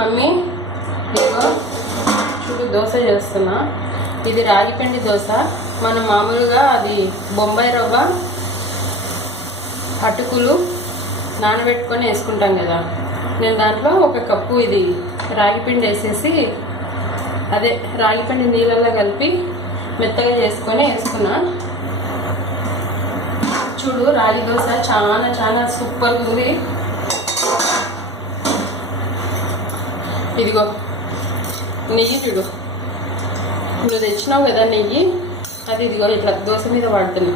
Mummy ఇదిగో చూడు దోశ చేస్తున్నా. ఇది రాగిపిండి దోశ. మనం మామూలుగా అది బొంబాయి రవ్వ అటుకులు నానబెట్టుకొని వేసుకుంటాం కదా, నేను దాంట్లో 1 కప్పు ఇది రాగిపిండి వేసేసి అదే రాగిపిండి నీళ్ళల్లో కలిపి మెత్తగా చేసుకొని వేసుకున్నా. చూడు రాగి దోశ చాలా చాలా సూపర్గా ఉంది. ఇదిగో నెయ్యి చూడు, నువ్వు తెచ్చినావు కదా నెయ్యి, అది ఇదిగో ఇట్లా దోశ మీద పడుతున్నా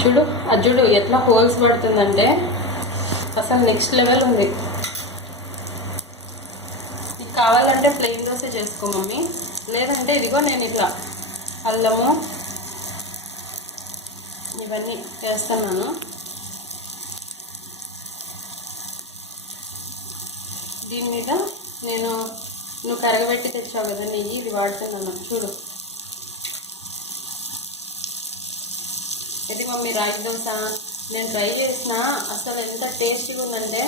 చూడు. అది చూడు ఎట్లా హోల్స్ పడుతుందంటే అసలు నెక్స్ట్ లెవెల్ ఉంది. నీకు కావాలంటే ప్లెయిన్ దోశ చేసుకో మమ్మీ, లేదంటే ఇదిగో నేను ఇట్లా అల్లము ఇవన్నీ వేస్తున్నాను. దీని మీద నువ్వు కరగబెట్టి తెచ్చావు కదా నెయ్యి, ఇది వాడుతున్నాను చూడు. ఇది మమ్మీ రాగి దోశ నేను ట్రై చేసిన, అసలు ఎంత టేస్టీగా ఉందంటే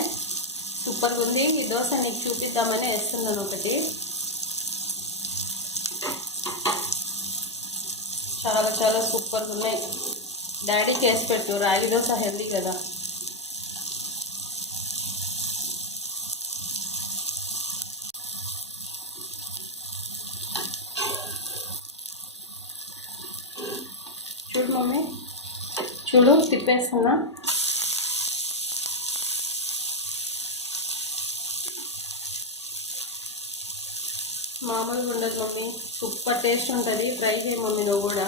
సూపర్గా ఉంది. ఈ దోశ నీకు చూపిద్దామని వేస్తున్నాను ఒకటి. చాలా చాలా సూపర్గా ఉన్నాయి. డాడీకి వేసి పెట్టు, రాగి దోశ హెల్దీ కదా. చూడు మమ్మీ, చూడు తిప్పేస్తున్నా. మామూలుగా ఉండదు మమ్మీ, సూపర్ టేస్ట్ ఉంటుంది. ట్రై చేయి మమ్మీ నువ్వు కూడా.